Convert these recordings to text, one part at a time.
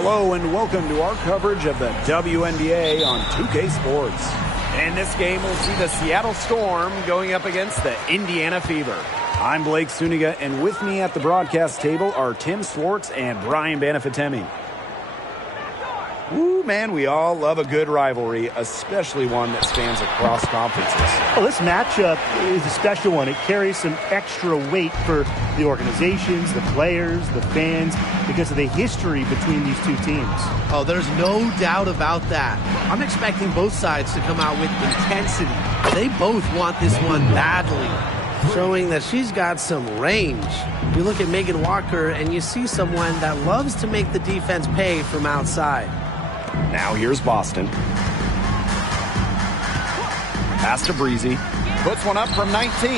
Hello and welcome to our coverage of the WNBA on 2K Sports. In this game, we'll see the Seattle Storm going up against the Indiana Fever. I'm Blake Suniga, and with me at the broadcast table are Tim Swartz and Brian Banafitemi. Woo, man, we all love a good rivalry, especially one that spans across conferences. Well, this matchup is a special one. It carries some extra weight for the organizations, the players, the fans, because of the history between these two teams. Oh, there's no doubt about that. I'm expecting both sides to come out with intensity. They both want this one badly, showing that she's got some range. You look at Megan Walker, and you see someone that loves to make the defense pay from outside. Now here's Boston. Pass to Breezy. Puts one up from 19.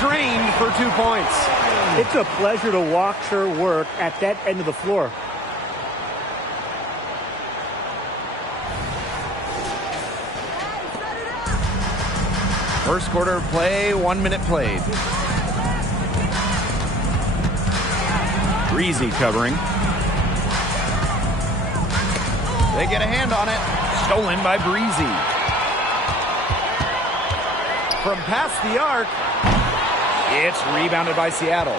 Drained for 2 points. It's a pleasure to watch her work at that end of the floor. First quarter of play, 1 minute played. Breezy covering. They get a hand on it. Stolen by Breezy. From past the arc, it's rebounded by Seattle.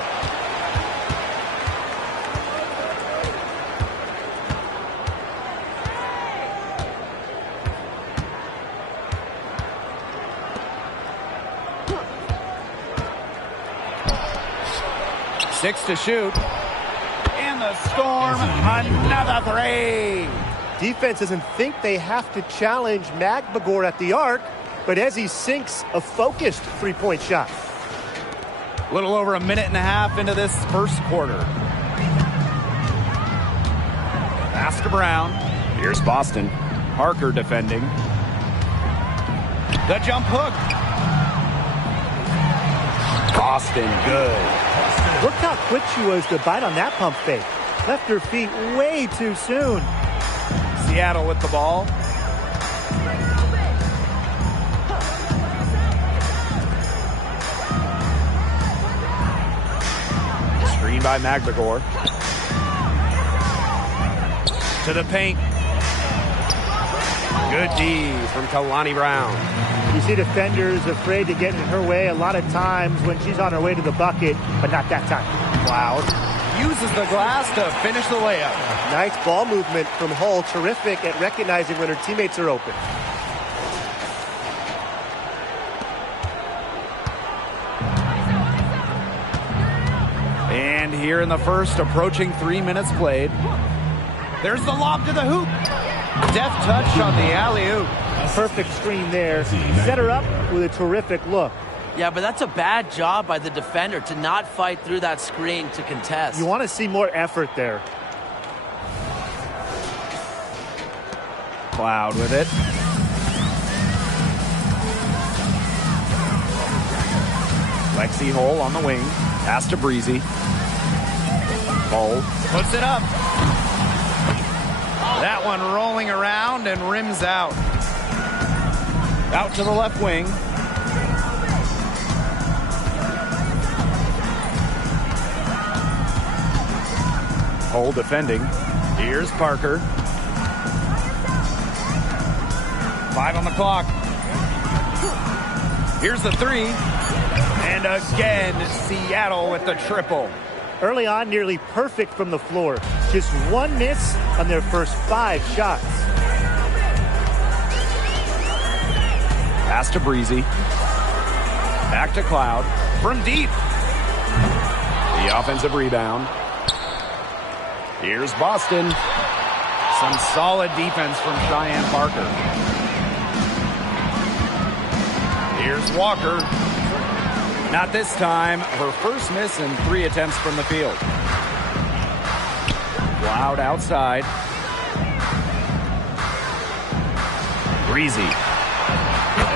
Six to shoot. And the Storm, another three. Defense doesn't think they have to challenge Magbagor at the arc, but as he sinks a focused three-point shot. A little over a minute and a half into this first quarter. Pass to Brown. Here's Boston. Parker defending. The jump hook. Boston, good. Look how quick she was to bite on that pump fake. Left her feet way too soon. Seattle with the ball. Screen by Magbagor. To the paint. Good D from Kalani Brown. You see defenders afraid to get in her way a lot of times when she's on her way to the bucket, but not that time. Cloud uses the glass to finish the layup. Nice ball movement from Hull. Terrific at recognizing when her teammates are open. And here in the first, approaching 3 minutes played. There's the lob to the hoop. Deft touch on the alley-oop. Perfect screen there. Set her up with a terrific look. Yeah, but that's a bad job by the defender to not fight through that screen to contest. You want to see more effort there. Cloud with it. Lexi Hull on the wing. Pass to Breezy. Hull puts it up. That one rolling around and rims out. Out to the left wing. Hull defending. Here's Parker. 5 on the clock. Here's the three. And again, Seattle with the triple. Early on, nearly perfect from the floor. Just one miss on their first 5 shots. Pass to Breezy. Back to Cloud. From deep. The offensive rebound. Here's Boston. Some solid defense from Cheyenne Parker. Here's Walker. Not this time. Her first miss in 3 attempts from the field. Cloud outside. Breezy.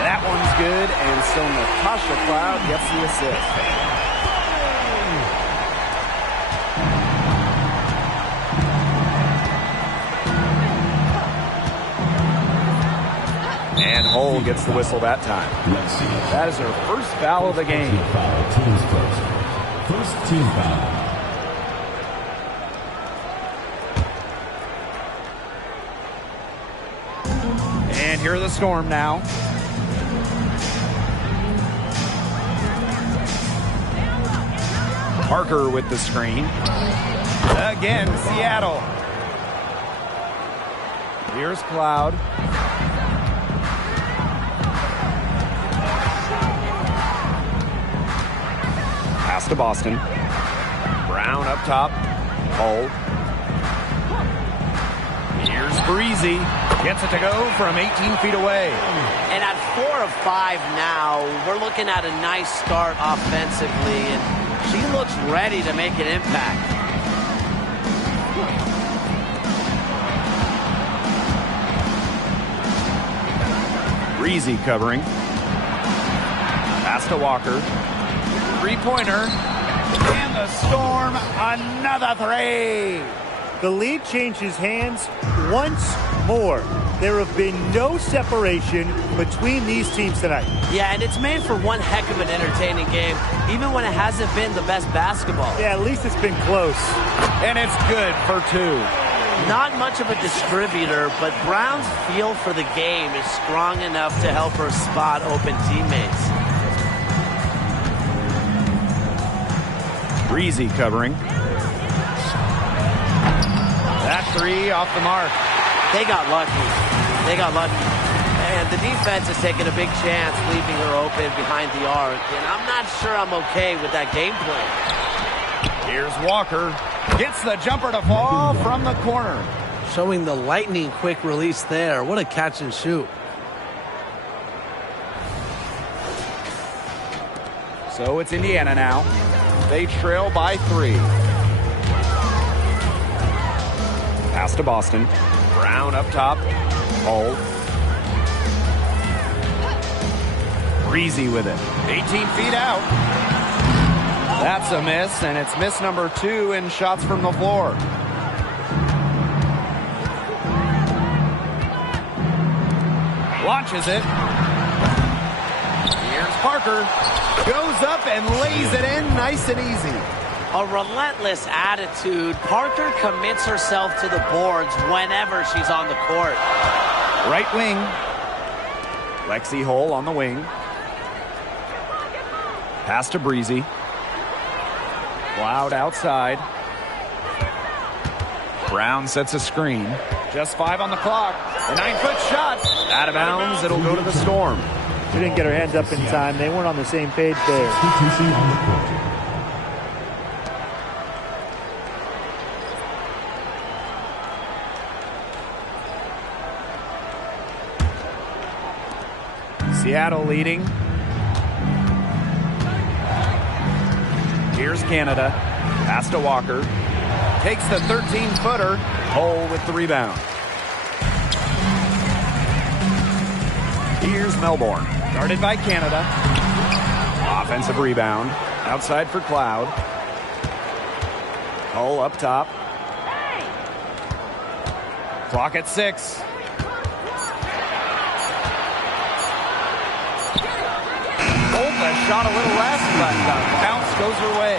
That one's good, and so Natasha Cloud gets the assist. And Hull gets the whistle that time. That is her first foul of the game. First team foul. here are the Storm now. Parker with the screen. Again, Seattle. Here's Cloud. Pass to Boston. Brown up top. Hold. Here's Breezy. Gets it to go from 18 feet away. And at 4 of 5 now, we're looking at a nice start offensively, and she looks ready to make an impact. Breezy covering. Pass to Walker. Three-pointer. And the Storm, another three. The lead changes hands once more. There have been no separation between these teams tonight. Yeah, and it's made for one heck of an entertaining game, even when it hasn't been the best basketball. Yeah, at least it's been close. And it's good for 2. Not much of a distributor, but Brown's feel for the game is strong enough to help her spot open teammates. Breezy covering. That three off the mark. They got lucky. They got lucky. And the defense is taking a big chance, leaving her open behind the arc. And I'm not sure I'm okay with that game plan. Here's Walker. Gets the jumper to fall from the corner. Showing the lightning quick release there. What a catch and shoot. So it's Indiana now. They trail by 3. Pass to Boston. Brown up top. Hold. Breezy with it. 18 feet out. That's a miss, and it's miss number 2 in shots from the floor. Launches it. Here's Parker. Goes up and lays it in nice and easy. A relentless attitude. Parker commits herself to the boards whenever she's on the court. Right wing. Lexi Hole on the wing. Pass to Breezy. Cloud outside. Brown sets a screen. Just 5 on the clock. A 9-foot shot. Out of bounds. It'll go to the Storm. She didn't get her hands up in time. They weren't on the same page there. Seattle leading. Here's Canada. Pass to Walker. Takes the 13-footer. Hole with the rebound. Here's Melbourne. Guarded by Canada. Offensive rebound. Outside for Cloud. Hole up top. Clock at 6. Olga shot a little less, but bounce goes her way.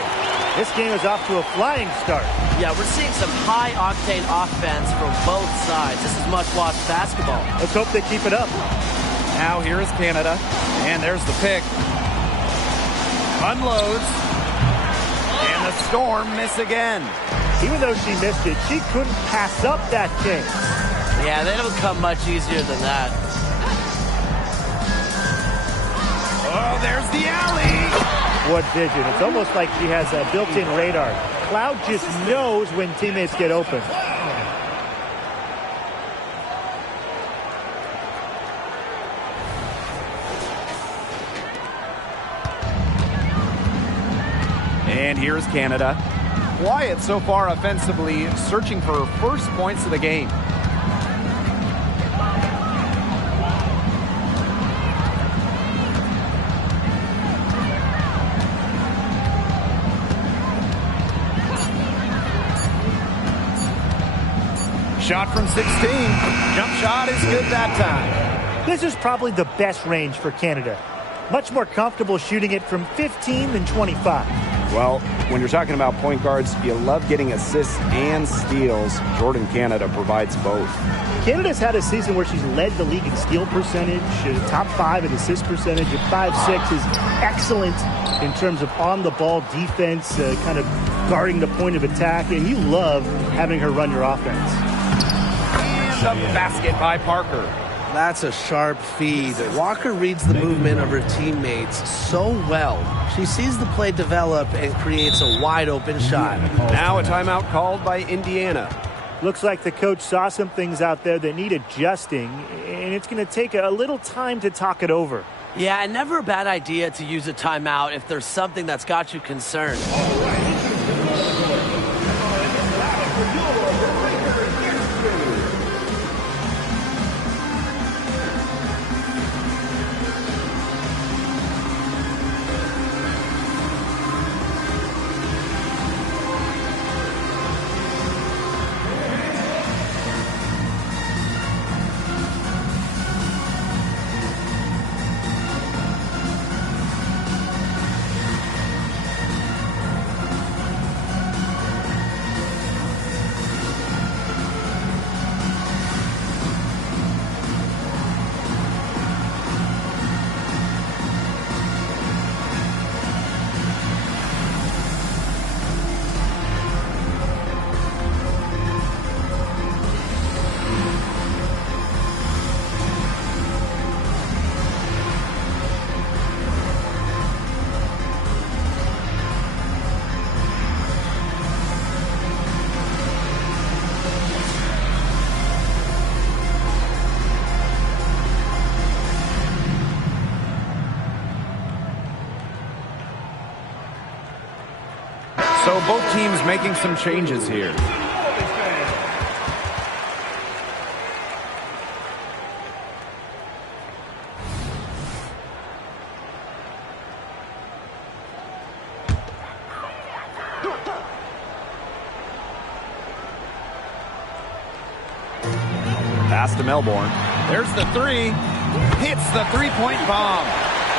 This game is off to a flying start. Yeah, we're seeing some high-octane offense from both sides. This is much-watched basketball. Let's hope they keep it up. Now here is Canada, and there's the pick. Unloads, and the Storm miss again. Even though she missed it, she couldn't pass up that chance. Yeah, they don't come much easier than that. Oh, there's the alley. What vision. It's almost like she has a built-in radar. Cloud just knows when teammates get open. And here's Canada. Quiet so far offensively, searching for first points of the game. Shot from 16. Jump shot is good that time. This is probably the best range for Canada. Much more comfortable shooting it from 15 than 25. Well, when you're talking about point guards, you love getting assists and steals. Jordan Canada provides both. Canada's had a season where she's led the league in steal percentage, top 5 in assist percentage, at 5'6", is excellent in terms of on-the-ball defense, kind of guarding the point of attack, and you love having her run your offense. And the basket by Parker. That's a sharp feed. Walker reads the movement of her teammates so well. She sees the play develop and creates a wide-open shot. Now a timeout called by Indiana. Looks like the coach saw some things out there that need adjusting, and it's going to take a little time to talk it over. Yeah, and never a bad idea to use a timeout if there's something that's got you concerned. So both teams making some changes here. Pass to Melbourne. There's the three. Hits the three-point bomb.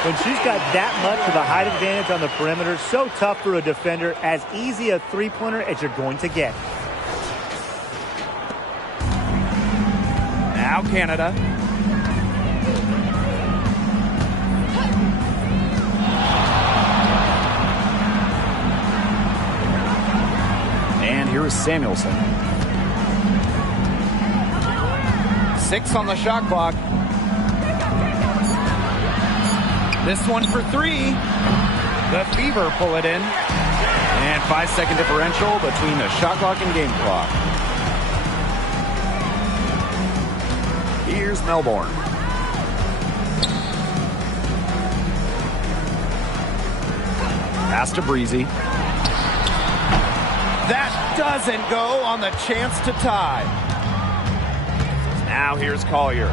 When she's got that much of a height advantage on the perimeter, so tough for a defender, as easy a three-pointer as you're going to get. Now Canada. And here is Samuelson. 6 on the shot clock. This one for 3. The Fever pull it in. And 5-second differential between the shot clock and game clock. Here's Melbourne. Pass to Breezy. That doesn't go on the chance to tie. Now here's Collier.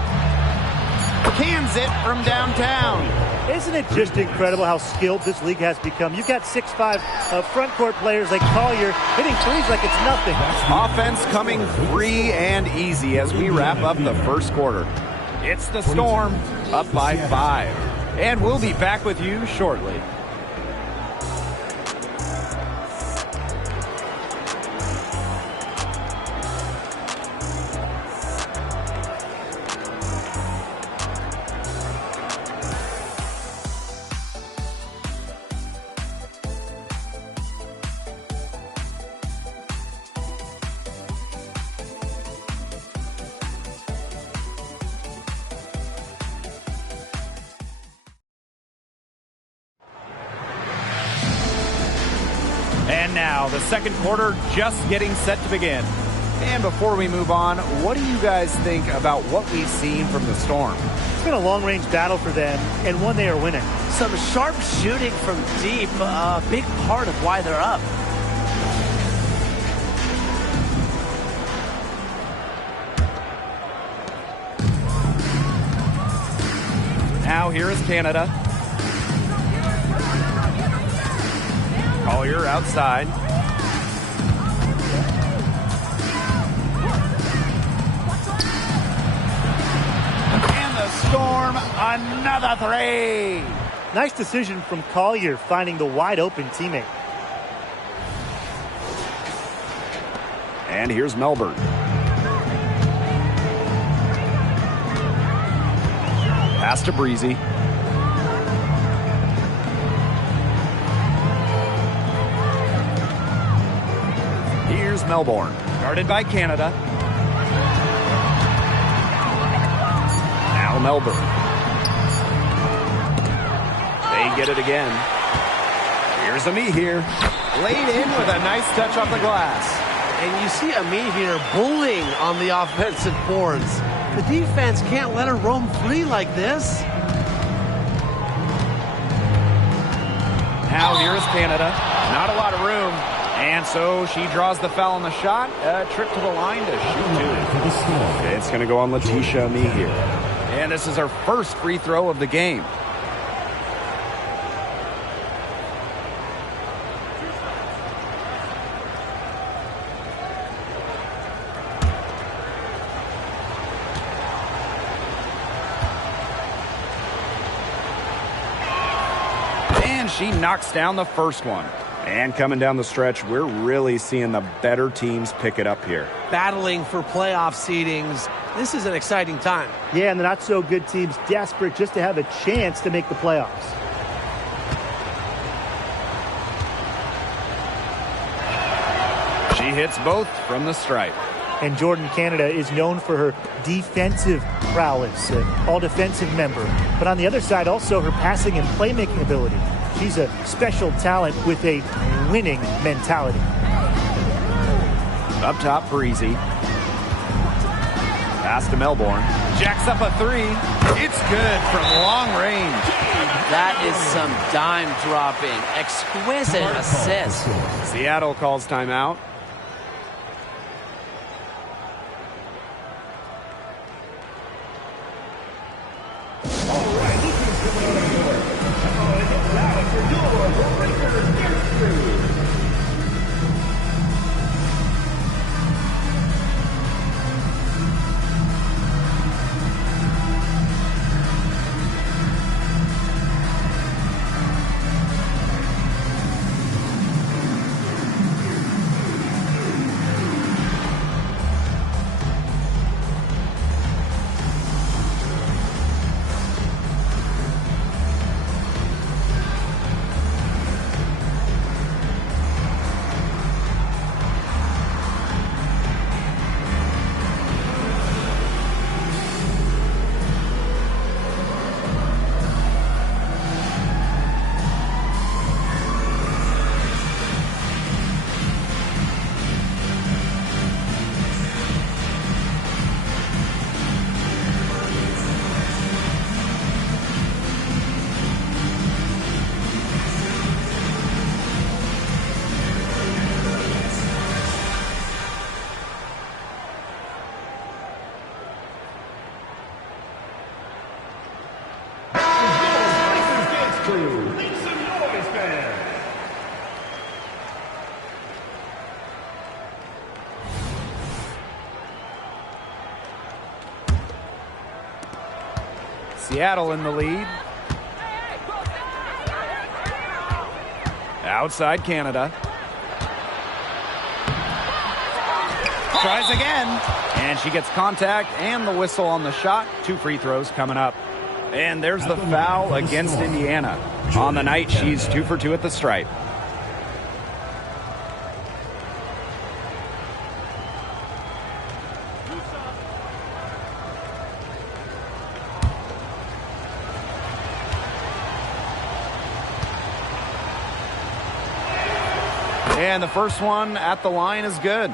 Cans it from downtown. Isn't it just incredible how skilled this league has become? You've got 6'5" front court players like Collier hitting threes like it's nothing. Offense coming free and easy as we wrap up the first quarter. It's the Storm, up by 5. And we'll be back with you shortly. And now, the second quarter just getting set to begin. And before we move on, what do you guys think about what we've seen from the Storm? It's been a long-range battle for them, and one they are winning. Some sharp shooting from deep, a big part of why they're up. Now here is Canada. Collier outside. And the Storm, another three. Nice decision from Collier, finding the wide-open teammate. And here's Melbourne. Pass to Breezy. Here's Melbourne. Guarded by Canada. Now Melbourne. They get it again. Here's Amihir. Laid in with a nice touch off the glass. And you see Amihir bullying on the offensive boards. The defense can't let her roam free like this. Now here is Canada. Not a lot of room. And so she draws the foul on the shot. A trip to the line to shoot two. It's going to go on Letitia Amihir. And this is her first free throw of the game. And she knocks down the first one. And coming down the stretch, we're really seeing the better teams pick it up here. Battling for playoff seedings. This is an exciting time. Yeah, and the not-so-good teams desperate just to have a chance to make the playoffs. She hits both from the stripe. And Jordan Canada is known for her defensive prowess, all-defensive member. But on the other side, also her passing and playmaking ability. She's a special talent with a winning mentality. Up top, Breezy. Pass to Melbourne. Jacks up a three. It's good from long range. That is some dime dropping. Exquisite assist. Seattle calls timeout. Seattle in the lead. Outside Canada. Tries again. And she gets contact and the whistle on the shot. 2 free throws coming up. And there's the foul against Indiana. On the night, she's 2 for 2 at the stripe. And the first one at the line is good.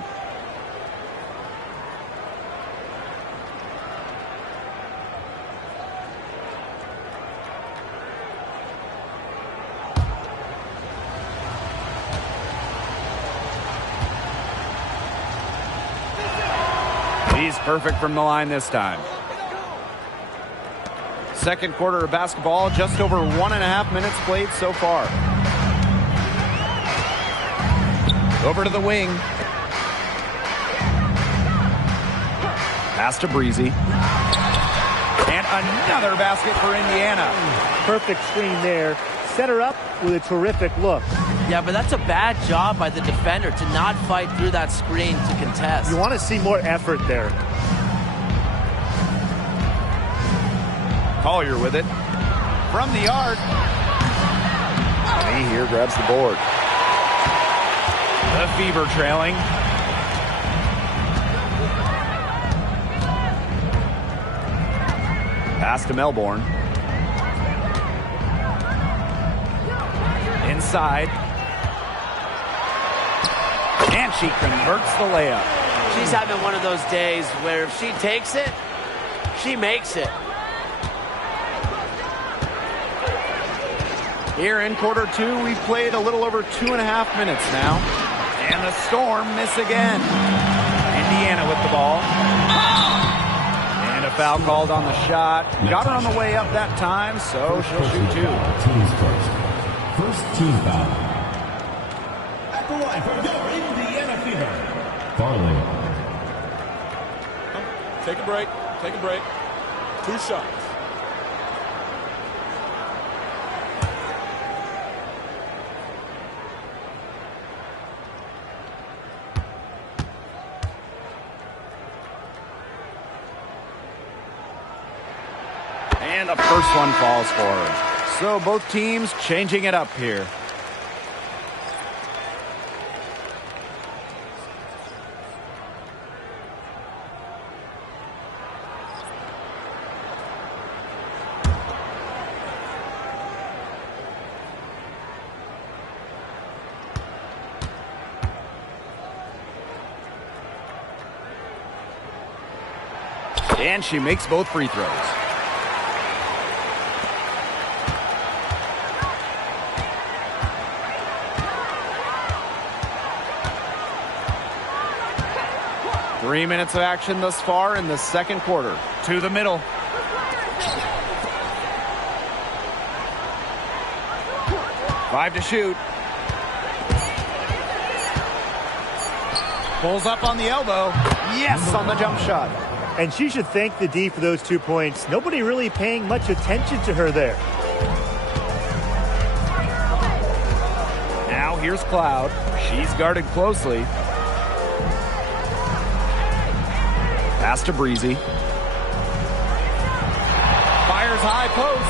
He's perfect from the line this time. Second quarter of basketball, just over 1.5 minutes played so far. Over to the wing. Pass to Breezy. And another basket for Indiana. Perfect screen there. Set her up with a terrific look. Yeah, but that's a bad job by the defender to not fight through that screen to contest. You want to see more effort there. Collier with it. From the arc. And he here grabs the board. The Fever trailing. Pass to Melbourne. Inside. And she converts the layup. She's having one of those days where if she takes it, she makes it. Here in quarter two, we've played a little over 2.5 minutes now. And the Storm miss again. Indiana with the ball. And a foul called on the shot. Got her on the way up that time, so she'll shoot two. Teams first team foul. At the line for your Indiana Fever, Farley. Take a break. Take a break. 2 shots. And the first one falls for her. So both teams changing it up here. And she makes both free throws. Three minutes of action thus far in the second quarter. To the middle. Five to shoot. Pulls up on the elbow. Yes, on the jump shot. And she should thank the D for those 2 points. Nobody really paying much attention to her there. Now here's Cloud. She's guarded closely. Pass to Breezy. Fires high post.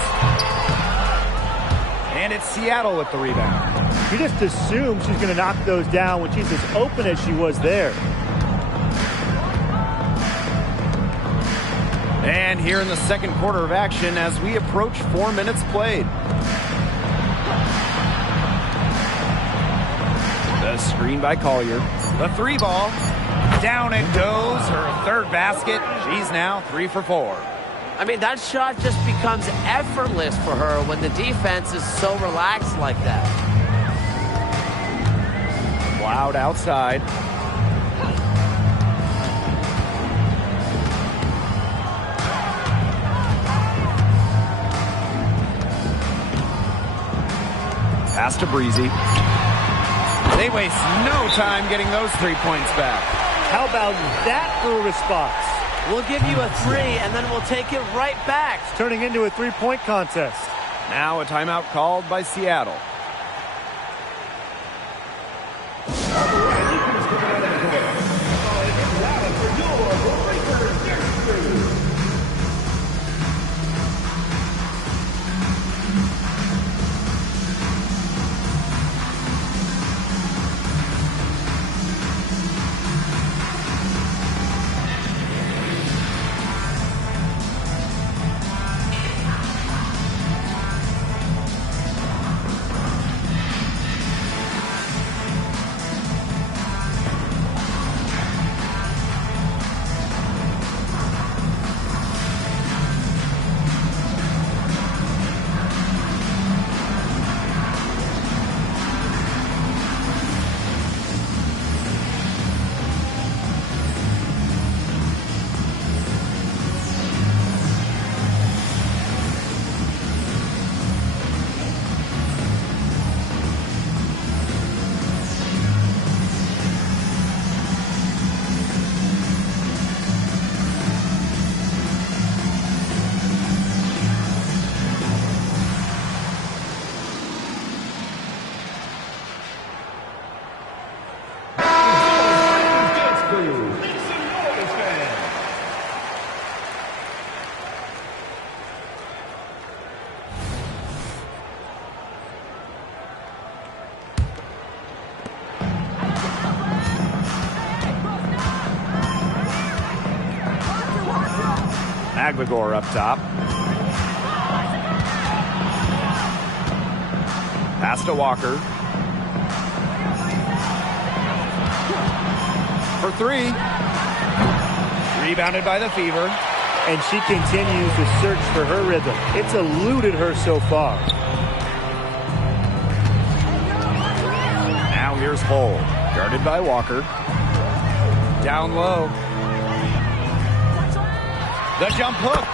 And it's Seattle with the rebound. You just assume she's going to knock those down when she's as open as she was there. And here in the second quarter of action as we approach 4 minutes played. The screen by Collier. The three ball. Down it goes. Her third basket. She's now 3 for 4. I mean, that shot just becomes effortless for her when the defense is so relaxed like that. Cloud outside. Pass to Breezy. They waste no time getting those 3 points back. How about that for a response? We'll give you a 3, and then we'll take it right back. It's turning into a 3-point contest. Now a timeout called by Seattle. Magligore up top. Pass to Walker. For three. Rebounded by the Fever. And she continues to search for her rhythm. It's eluded her so far. Now here's Hull. Guarded by Walker. Down low. The jump hook.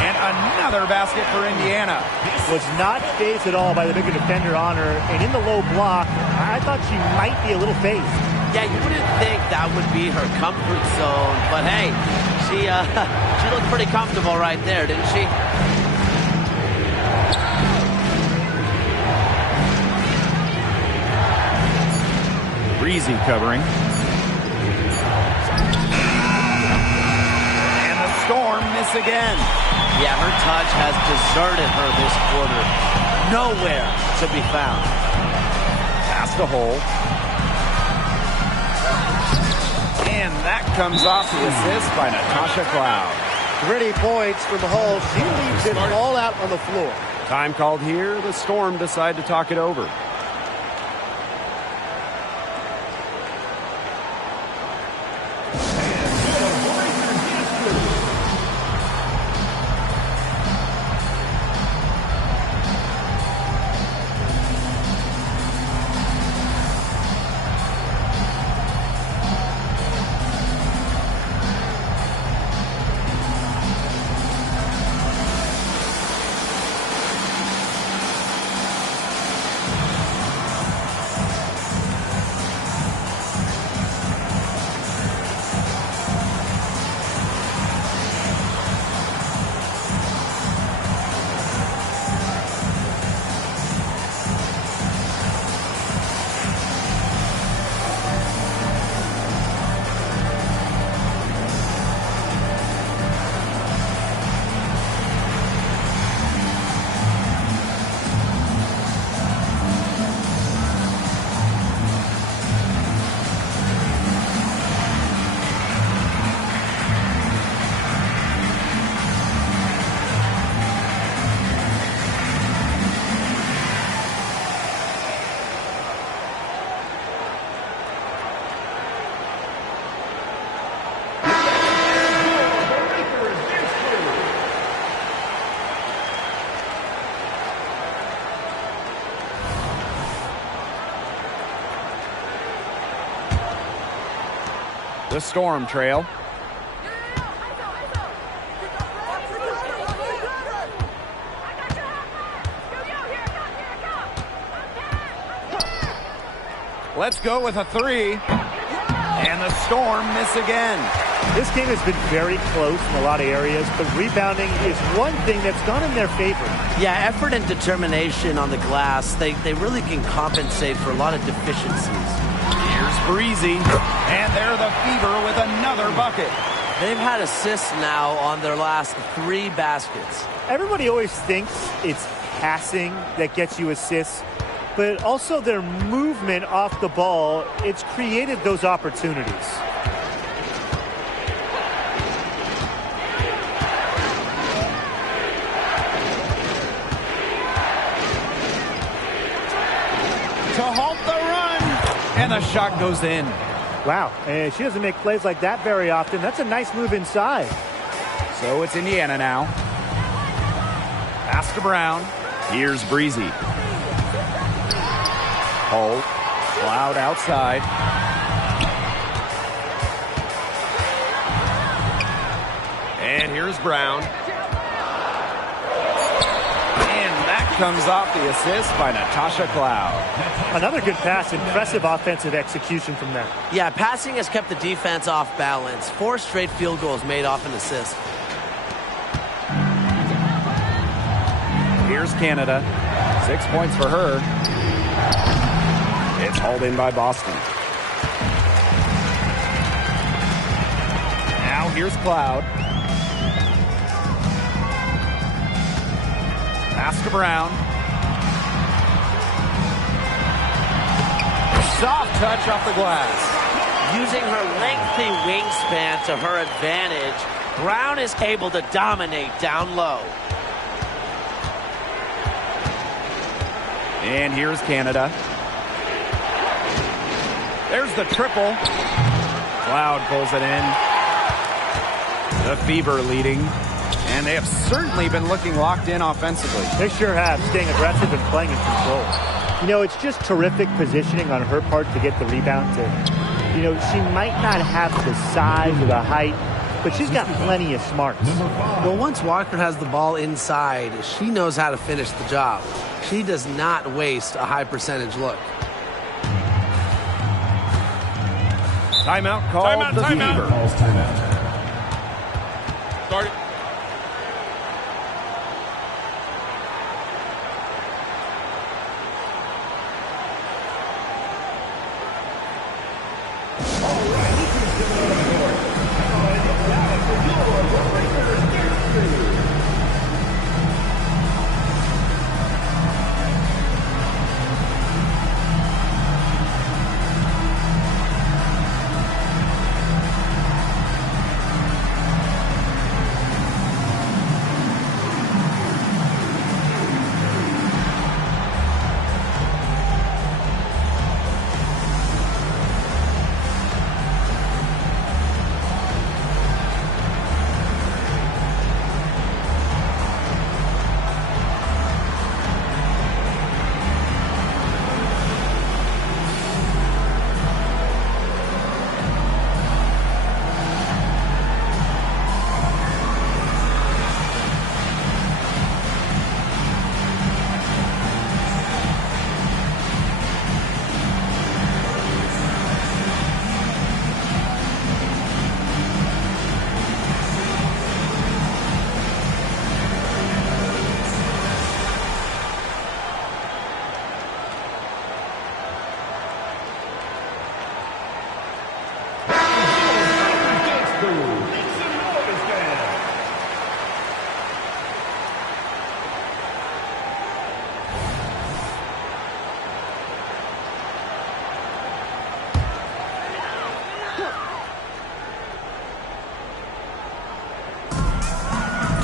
And another basket for Indiana. Was not phased at all by the bigger defender on her. And in the low block, I thought she might be a little phased. Yeah, you wouldn't think that would be her comfort zone. But hey, she looked pretty comfortable right there, didn't she? Breezy covering. And the Storm miss again. Yeah, her touch has deserted her this quarter. Nowhere to be found. Pass to Hull. And that comes off the assist by Natasha Cloud. Pretty points from Hull. She leaves it all out on the floor. Time called here. The Storm decide to talk it over. The Storm trail. Let's go with a three. And the Storm miss again. This game has been very close in a lot of areas, but rebounding is one thing that's gone in their favor. Yeah, effort and determination on the glass, they really can compensate for a lot of deficiencies. Here's Breezy, and they're the Fever with another bucket. They've had assists now on their last 3 baskets. Everybody always thinks it's passing that gets you assists, but also their movement off the ball, it's created those opportunities. To halt the run, and the shot goes in. Wow, and she doesn't make plays like that very often. That's a nice move inside. So it's Indiana now. Pass to Brown. Here's Breezy. Hull. Cloud outside. And here's Brown. And that comes off the assist by Natasha Cloud. Another good pass. Impressive offensive execution from them. Yeah, passing has kept the defense off balance. 4 straight field goals made off an assist. Here's Canada. 6 points for her. It's hauled in by Boston. Now here's Cloud. Pass to Brown. Soft touch off the glass. Using her lengthy wingspan to her advantage, Brown is able to dominate down low. And here's Canada. There's the triple. Cloud pulls it in. The Fever leading. And they have certainly been looking locked in offensively. They sure have, staying aggressive and playing in control. You know, it's just terrific positioning on her part to get the rebound. You know, she might not have the size or the height, but she's got plenty of smarts. Well, once Walker has the ball inside, she knows how to finish the job. She does not waste a high percentage look. Timeout called. The Fever. Calls timeout. Start it.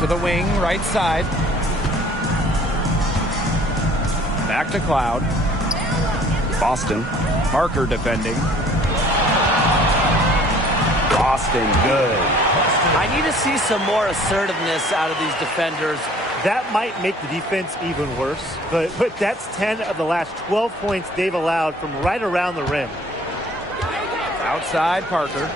To the wing, right side. Back to Cloud. Boston. Parker defending. Boston, good. I need to see some more assertiveness out of these defenders. That might make the defense even worse, but that's 10 of the last 12 points they've allowed from right around the rim. Outside, Parker.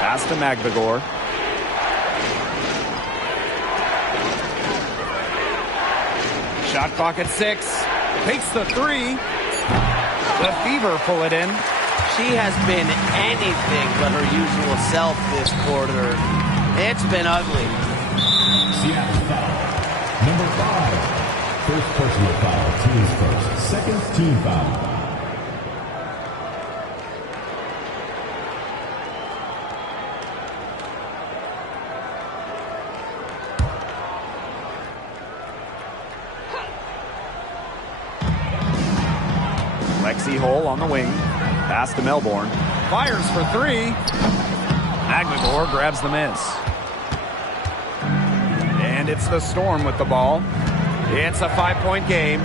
Pass to Magdagor. Shot clock at 6. Takes the 3. The Fever pull it in. She has been anything but her usual self this quarter. It's been ugly. Seattle foul. Number 5. First personal foul. Team's first. Second team foul. Lexi Hole on the wing. Pass to Melbourne. Fires for 3. Magdagor grabs the miss. And it's the Storm with the ball. It's a 5-point game.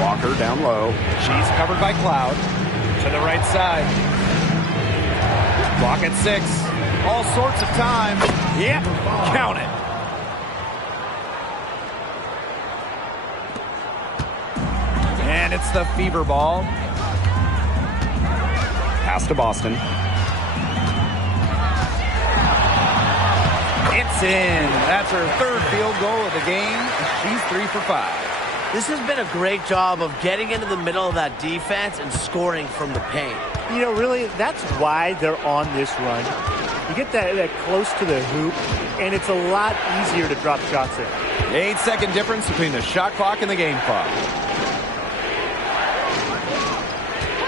Walker down low. She's covered by Cloud. To the right side. Clock at 6. All sorts of time. Yep, count it. And it's the Fever ball. Pass to Boston. It's in. That's her 3rd field goal of the game. She's 3 for 5. This has been a great job of getting into the middle of that defense and scoring from the paint. You know, really, that's why they're on this run. You get that close to the hoop, and it's a lot easier to drop shots in. 8-second difference between the shot clock and the game clock.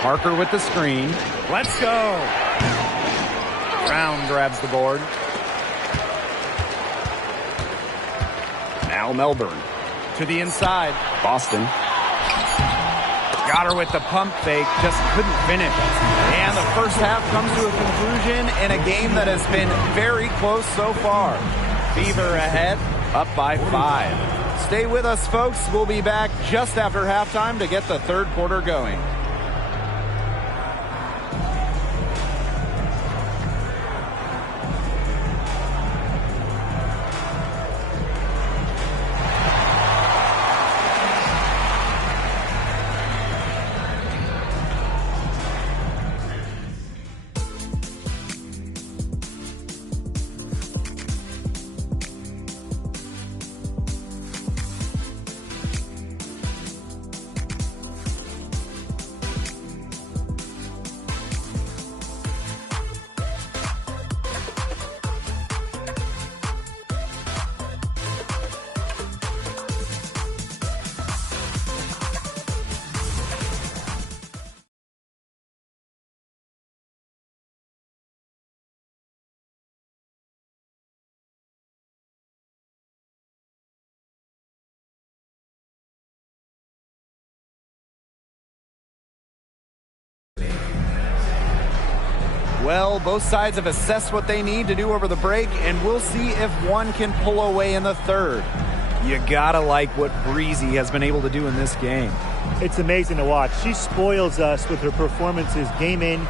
Parker with the screen. Let's go. Brown grabs the board. Now Melbourne. To the inside. Boston. Got her with the pump fake, just couldn't finish. And the first half comes to a conclusion in a game that has been very close so far. Fever ahead, up by 5. Stay with us, folks. We'll be back just after halftime to get the third quarter going. Well, both sides have assessed what they need to do over the break, and we'll see if one can pull away in the third. You gotta like what Breezy has been able to do in this game. It's amazing to watch. She spoils us with her performances game in,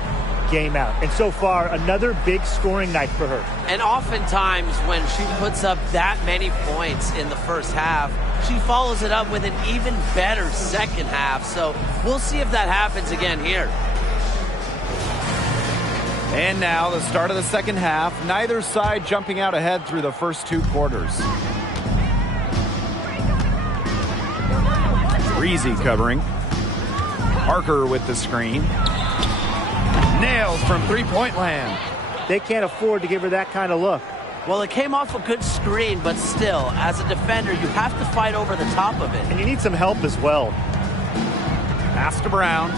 game out. And so far, another big scoring night for her. And oftentimes when she puts up that many points in the first half, she follows it up with an even better second half. So we'll see if that happens again here. And now the start of the second half. Neither side jumping out ahead through the first 2 quarters. Breezy covering. Parker with the screen. Nails from three-point land. They can't afford to give her that kind of look. Well, it came off a good screen, but still, as a defender, you have to fight over the top of it. And you need some help as well. Pass to Brown.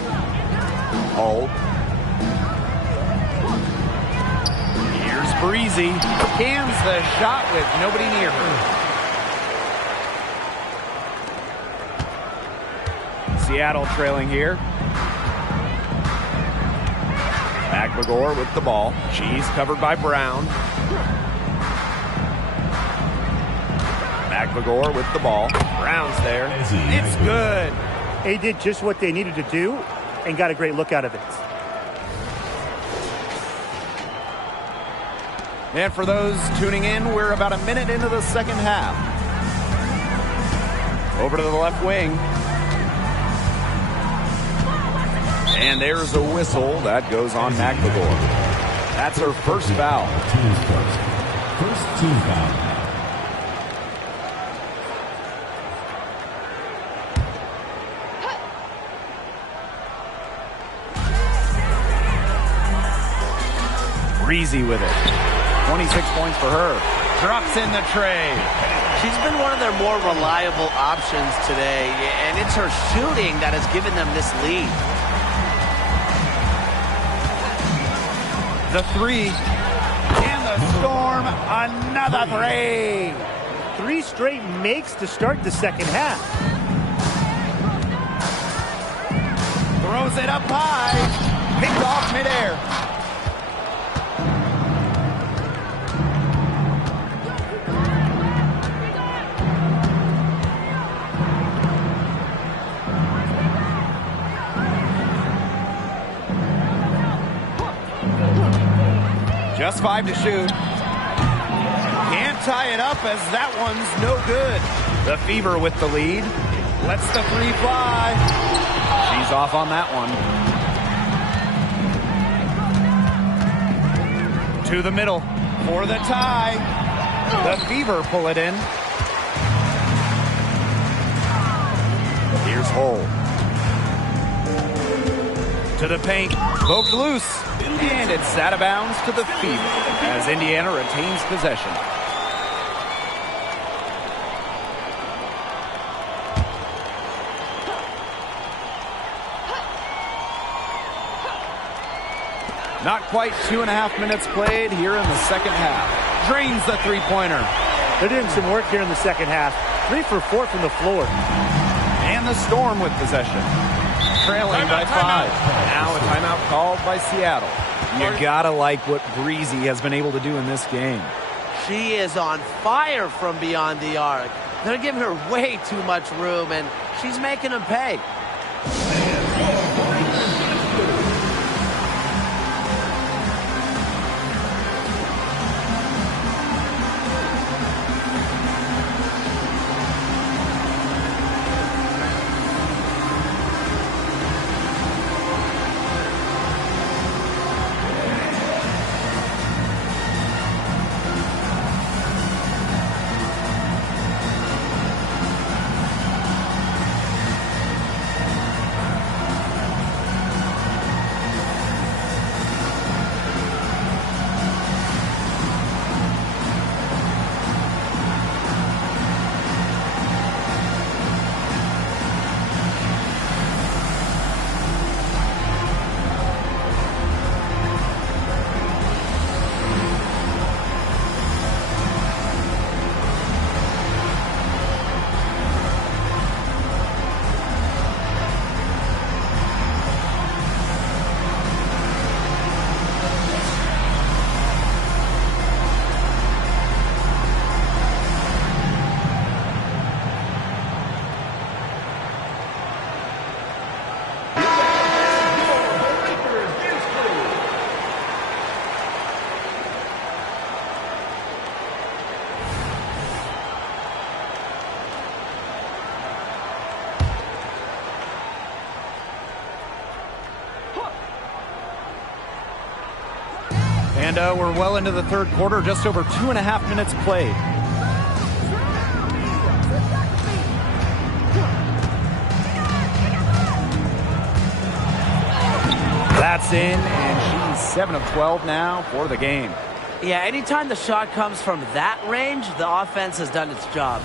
Hold. Here's Breezy. Cans the shot with nobody near her. Seattle trailing here. McMagor with the ball. She's covered by Brown. McMagor with the ball. Brown's there. It's good. They did just what they needed to do and got a great look out of it. And for those tuning in, we're about a minute into the second half. Over to the left wing. And there's a whistle. That goes on McMagor. That's her first foul. First team foul. Breezy with it. 26 points for her. Drops in the tray. She's been one of their more reliable options today, and it's her shooting that has given them this lead. The three. And the Storm, another three. 3 straight makes to start the second half. Throws it up high. Picked off midair. Just 5 to shoot. Can't tie it up as that one's no good. The Fever with the lead. Lets the three fly. She's off on that one. To the middle for the tie. The Fever pull it in. Here's Hull. To the paint. Poked loose. And it's out of bounds to the Fever as Indiana retains possession. Not quite 2.5 minutes played here in the second half. Drains the three-pointer. They're doing some work here in the second half. 3 for 4 from the floor. And the Storm with possession. trailing by 5. Now a timeout called by Seattle. You gotta like what Breezy has been able to do in this game. She is on fire from beyond the arc. They're giving her way too much room, and she's making them pay. And we're well into the third quarter, just over 2.5 minutes played. That's in, and she's 7 of 12 now for the game. Yeah, anytime the shot comes from that range, the offense has done its job.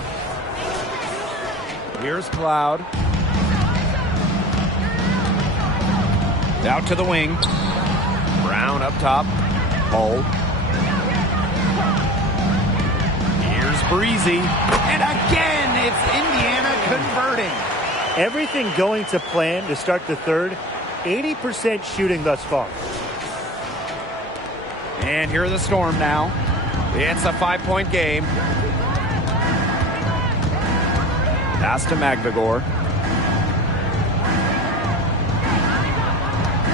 Here's Cloud. Out to the wing. Brown up top. Hull. Here's Breezy. And again, it's Indiana converting. Everything going to plan to start the third. 80% shooting thus far. And here are the Storm now. It's a 5-point game. Pass to Magdagor.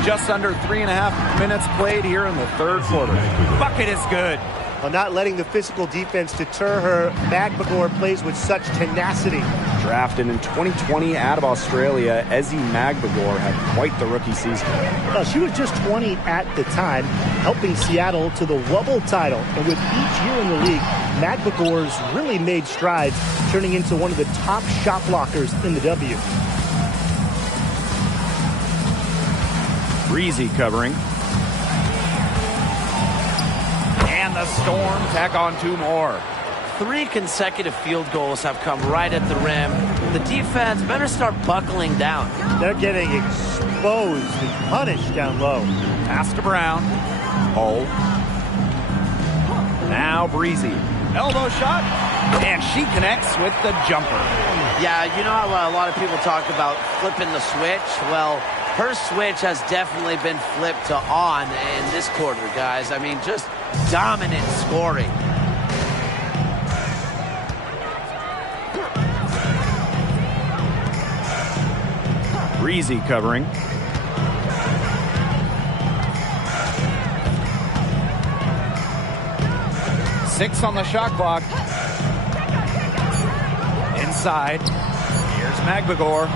Just under 3.5 minutes played here in the third quarter. Bucket is good. Well, not letting the physical defense deter her. Magdagor plays with such tenacity. Drafted in 2020 out of Australia, Ezzy Magdagor had quite the rookie season. Well, she was just 20 at the time, helping Seattle to the Wubble title. And with each year in the league, Magdagor's really made strides, turning into one of the top shot blockers in the W. Breezy covering. And the Storm tack on 2 more. 3 consecutive field goals have come right at the rim. The defense better start buckling down. They're getting exposed and punished down low. Pass to Brown. Hull. Now Breezy. Elbow shot. And she connects with the jumper. Yeah, you know how a lot of people talk about flipping the switch? Well, her switch has definitely been flipped to on in this quarter, guys. I mean, just dominant scoring. Breezy covering. Six on the shot clock. Inside. Here's Magdagor.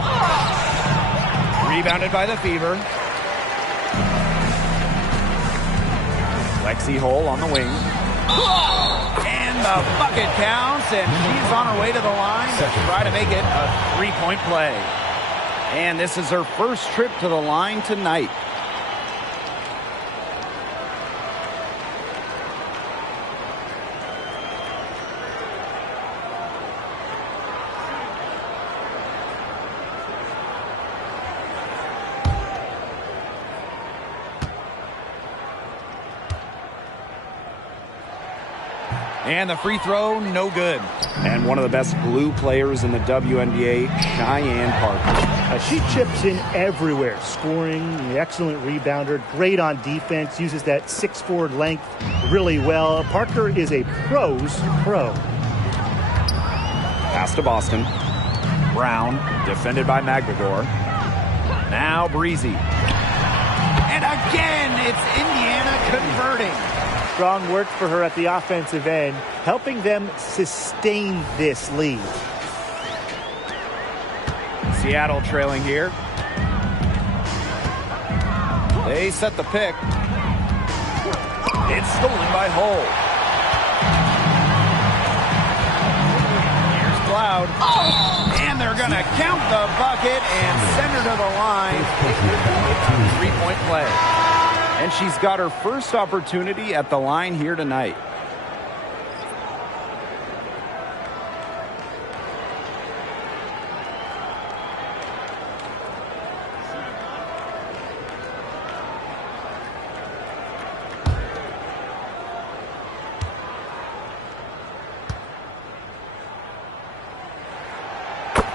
Rebounded by the Fever. Lexi Hull on the wing. And the bucket counts, and she's on her way to the line to try to make it a 3-point play. And this is her first trip to the line tonight. And the free throw, no good. And one of the best glue players in the WNBA, Cheyenne Parker. She chips in everywhere, scoring, excellent rebounder, great on defense, uses that 6'4" length really well. Parker is a pro's pro. Pass to Boston. Brown, defended by Magvigor. Now Breezy. And again, it's Indiana converting. Strong work for her at the offensive end, helping them sustain this lead. Seattle trailing here. They set the pick. It's stolen by Hull. Here's Cloud. And they're going to count the bucket and send her to the line. 3-point play. And she's got her first opportunity at the line here tonight.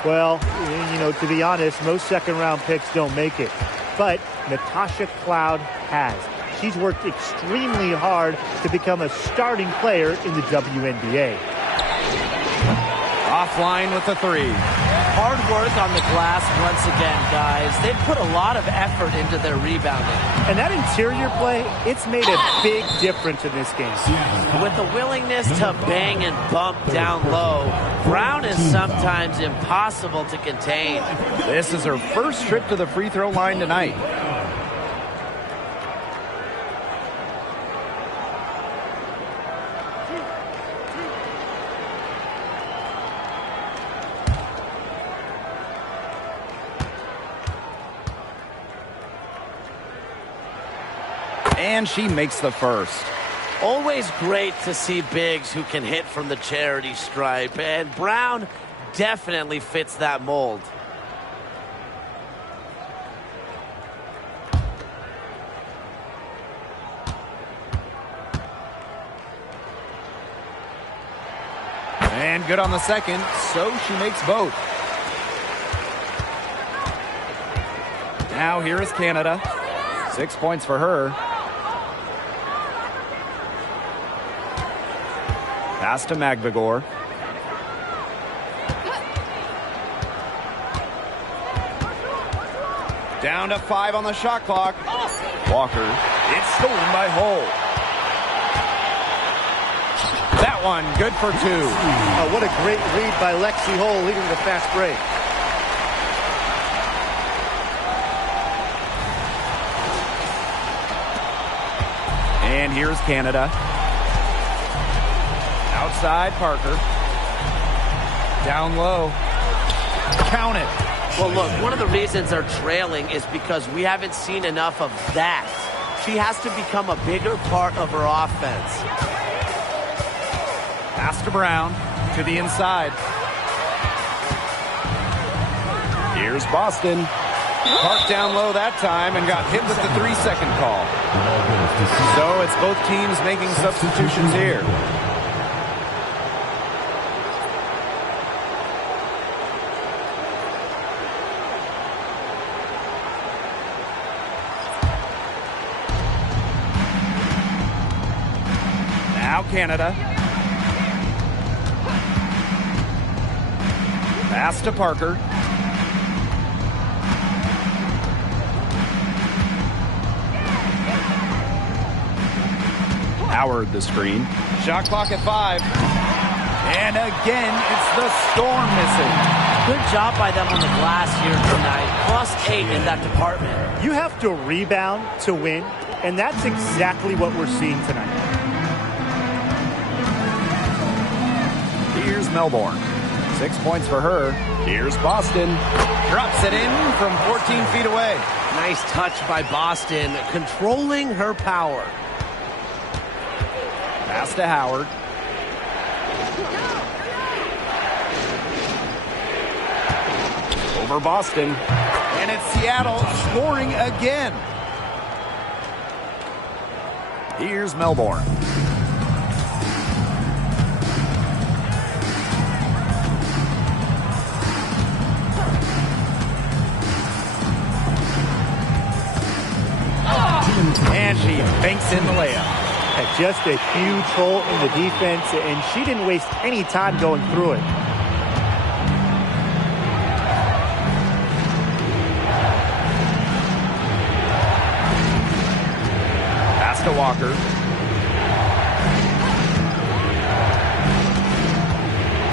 Well, to be honest, most second-round picks don't make it. But Natasha Cloud has. She's worked extremely hard to become a starting player in the WNBA. Offline with the three. Hard work on the glass once again, guys. They've put a lot of effort into their rebounding. And that interior play, it's made a big difference in this game. With the willingness to bang and bump down low, Brown is sometimes impossible to contain. This is her first trip to the free throw line tonight. And she makes the first. Always great to see bigs who can hit from the charity stripe, and Brown definitely fits that mold. And good on the second, so she makes both. Now here is Canada. 6 points for her. Pass to Magvigor. Down to 5 on the shot clock. Walker. It's stolen by Hull. That one good for 2. Oh, what a great read by Lexi Hull leading the fast break. And here's Canada. Outside Parker. Down low. Count it. Well, look, one of the reasons they're trailing is because we haven't seen enough of that. She has to become a bigger part of her offense. Pass to Brown. To the inside. Here's Boston. Parked down low that time and got hit with the 3-second call. So it's both teams making substitutions here. Now Canada. Pass to Parker. Howard the screen. Shot clock at 5. And again, it's the Storm missing. Good job by them on the glass here tonight. +8 in that department. You have to rebound to win, and that's exactly what we're seeing tonight. Here's Melbourne. 6 points for her. Here's Boston. Drops it in from 14 feet away. Nice touch by Boston, controlling her power. Pass to Howard. Over Boston. And it's Seattle scoring again. Here's Melbourne. And she banks in the layup. Just a huge hole in the defense, and she didn't waste any time going through it. Pass to Walker.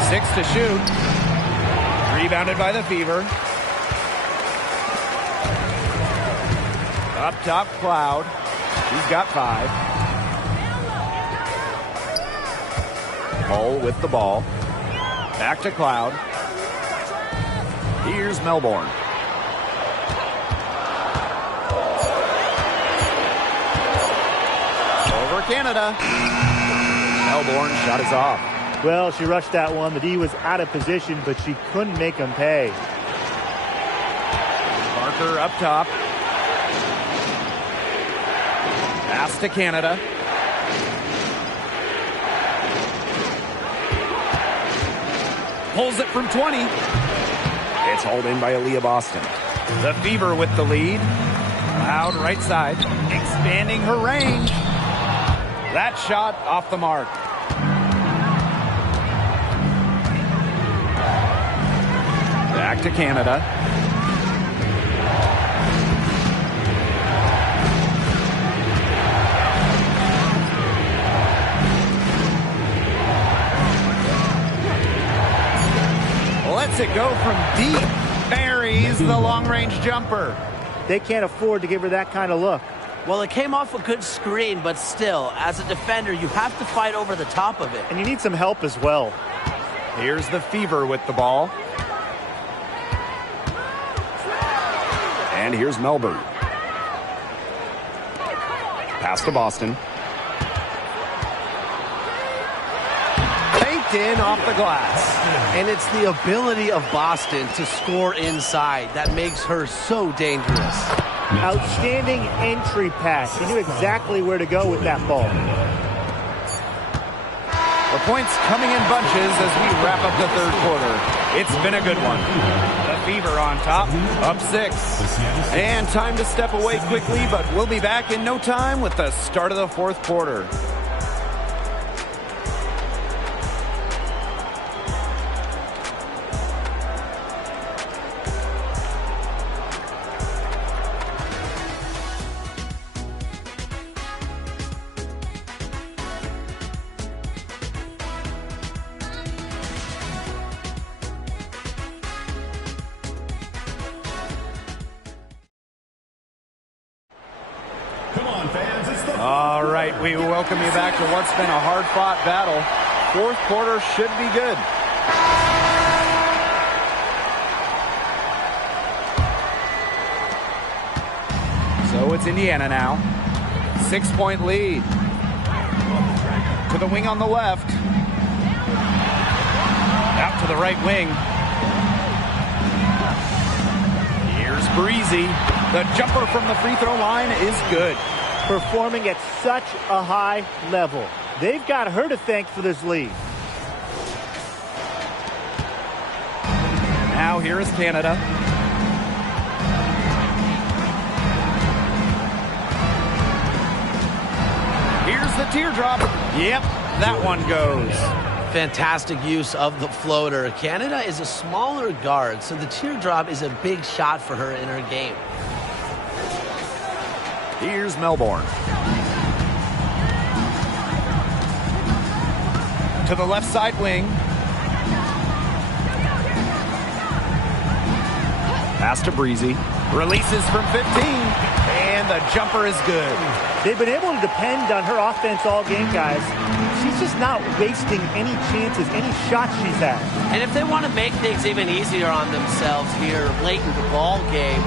Six to shoot. Rebounded by the Fever. Up top, Cloud. He's got 5. Hull with the ball. Back to Cloud. Here's Melbourne. Over Canada. Melbourne shot is off. Well, she rushed that one. The D was out of position, but she couldn't make them pay. Barker up top. Pass to Canada. Pulls it from 20. It's hauled in by Aaliyah Boston. The Fever with the lead. Loud right side. Expanding her range. That shot off the mark. Back to Canada. Lets it go from deep. Buries the long-range jumper. They can't afford to give her that kind of look. Well, it came off a good screen, but still, as a defender, you have to fight over the top of it. And you need some help as well. Here's the Fever with the ball. And here's Melbourne. Pass to Boston. Banked in off the glass. And it's the ability of Boston to score inside that makes her so dangerous. Outstanding entry pass. She knew exactly where to go with that ball. The points coming in bunches as we wrap up the third quarter. It's been a good one. The Fever on top, up 6. And time to step away quickly, but we'll be back in no time with the start of the fourth quarter. All right, we welcome you back to what's been a hard-fought battle. Fourth quarter should be good. So it's Indiana now. 6-point lead. To the wing on the left. Out to the right wing. Here's Breezy. The jumper from the free throw line is good. Performing at such a high level. They've got her to thank for this lead. Now here is Canada. Here's the teardrop. Yep, that one goes. Fantastic use of the floater. Canada is a smaller guard, so the teardrop is a big shot for her in her game. Here's Melbourne. To the left side wing. Pass to Breezy. Releases from 15. And the jumper is good. They've been able to depend on her offense all game, guys. She's just not wasting any chances, any shots she's had. And if they want to make things even easier on themselves here late in the ball game,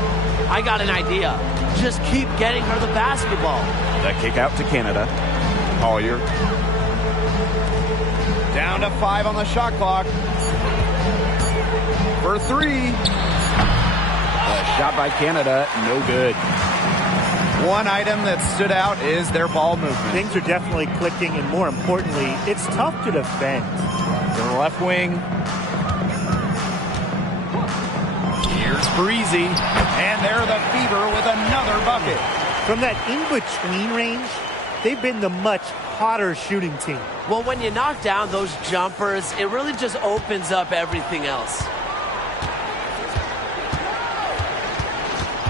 I got an idea. Just keep getting her the basketball. The kick out to Canada. Collier. Down to 5 on the shot clock. For 3. The shot by Canada, no good. One item that stood out is their ball movement. Things are definitely clicking, and more importantly, it's tough to defend. To the left wing. Here's Breezy. And there the Fever with another bucket. From that in-between range, they've been the much hotter shooting team. Well, when you knock down those jumpers, it really just opens up everything else.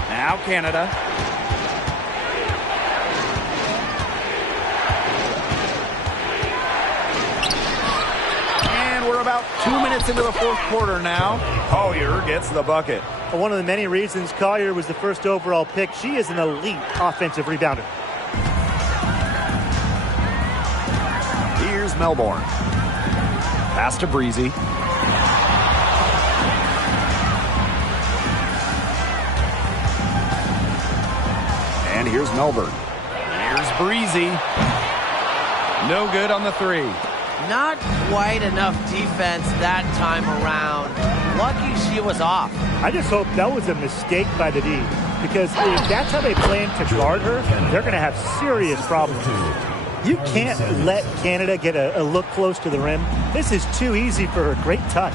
Now Canada. And we're about 2 minutes into the fourth quarter now. Collier gets the bucket. One of the many reasons Collier was the first overall pick, she is an elite offensive rebounder. Here's Melbourne. Pass to Breezy. And here's Melbourne. Here's Breezy. No good on the three. Not quite enough defense that time around. Lucky she was off. I just hope that was a mistake by the D, because if that's how they plan to guard her, they're going to have serious problems. You can't let Canada get a look close to the rim. This is too easy for her. Great touch.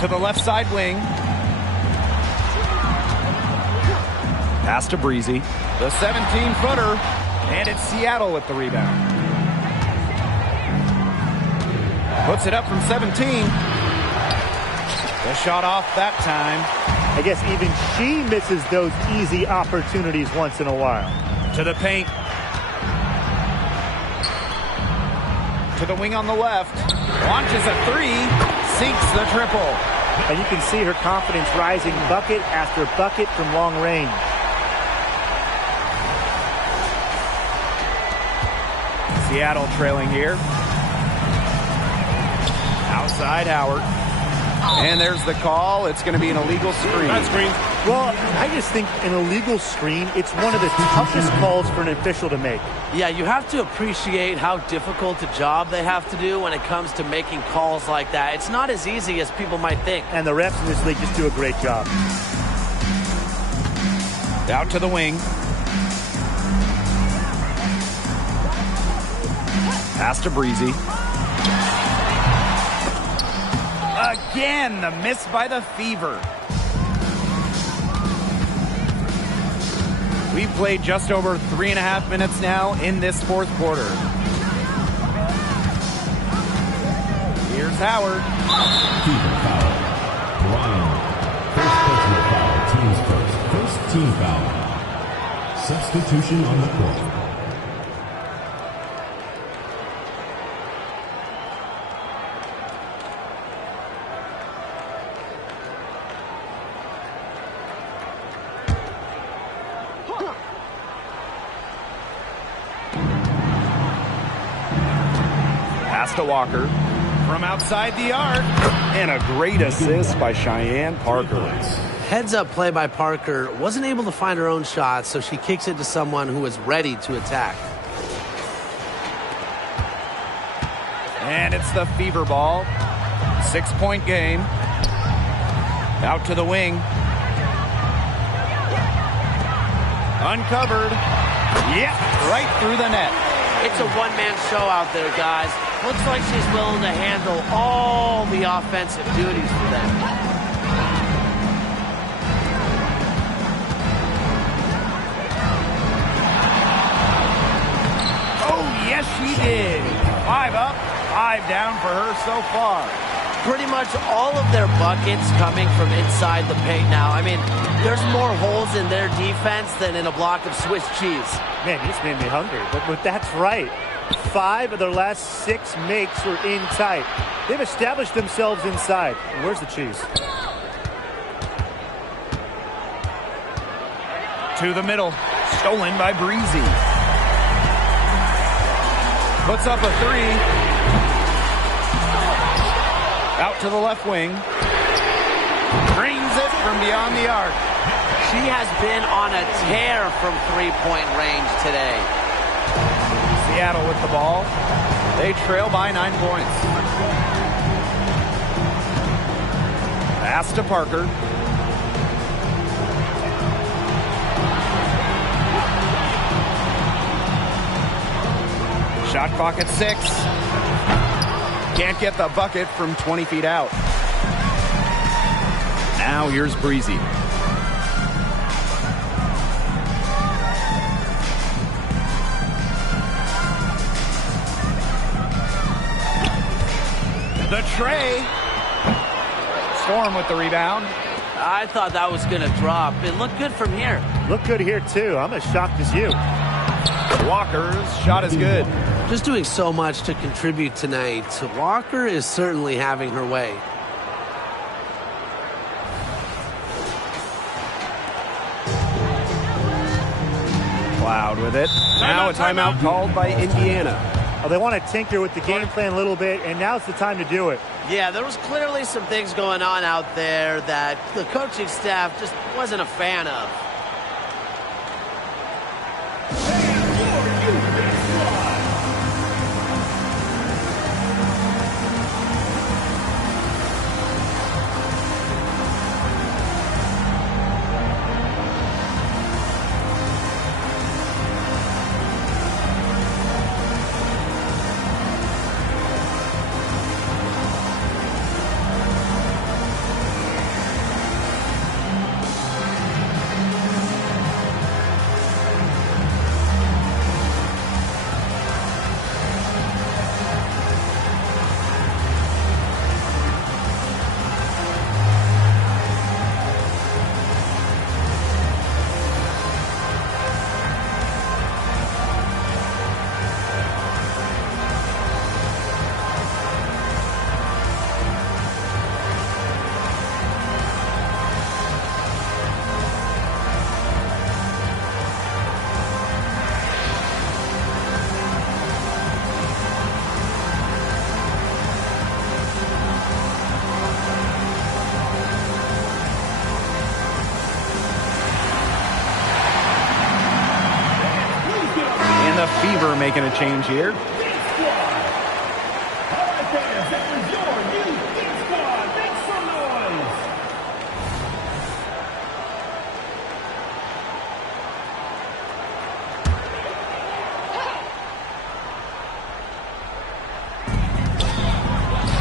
To the left side wing. Pass to Breezy. The 17-footer. And it's Seattle with the rebound. Puts it up from 17. The shot off that time. I guess even she misses those easy opportunities once in a while. To the paint. To the wing on the left. Launches a three. Sinks the triple. And you can see her confidence rising bucket after bucket from long range. Seattle trailing here. Outside Howard. And there's the call. It's going to be an illegal screen. Bad screen. Well, I just think an illegal screen, it's one of the toughest calls for an official to make. Yeah, you have to appreciate how difficult a job they have to do when it comes to making calls like that. It's not as easy as people might think. And the refs in this league just do a great job. Out to the wing. Pass to Breezy. Again, the miss by the Fever. We've played just over 3.5 minutes now in this fourth quarter. Here's Howard. Fever foul. Ryan. First personal foul. Team's first team foul. Substitution on the court. To Walker from outside the arc, and a great assist by Cheyenne Parker. Heads up play by Parker. Wasn't able to find her own shot, so she kicks it to someone who is ready to attack. And it's the Fever ball. 6-point game. Out to the wing. Uncovered. Yep, right through the net. It's a one-man show out there, guys. Looks like she's willing to handle all the offensive duties for them. Oh, yes, she did. 5 up, 5 down for her so far. Pretty much all of their buckets coming from inside the paint now. I mean, there's more holes in their defense than in a block of Swiss cheese. Man, you just made me hungry, but that's right. 5 of their last 6 makes were in tight. They've established themselves inside. Where's the cheese? To the middle. Stolen by Breezy. Puts up a 3. Out to the left wing. Drains it from beyond the arc. She has been on a tear from three-point range today. Seattle with the ball. They trail by 9 points. Pass to Parker. Shot clock at 6. Can't get the bucket from 20 feet out. Now here's Breezy. The tray. Storm with the rebound. I thought that was going to drop. It looked good from here. Look good here, too. I'm as shocked as you. Walker's shot is good. Just doing so much to contribute tonight. Walker is certainly having her way. Cloud with it. Now a timeout called by Indiana. Well, they want to tinker with the game plan a little bit, and now's the time to do it. Yeah, there was clearly some things going on out there that the coaching staff just wasn't a fan of. Fever making a change here.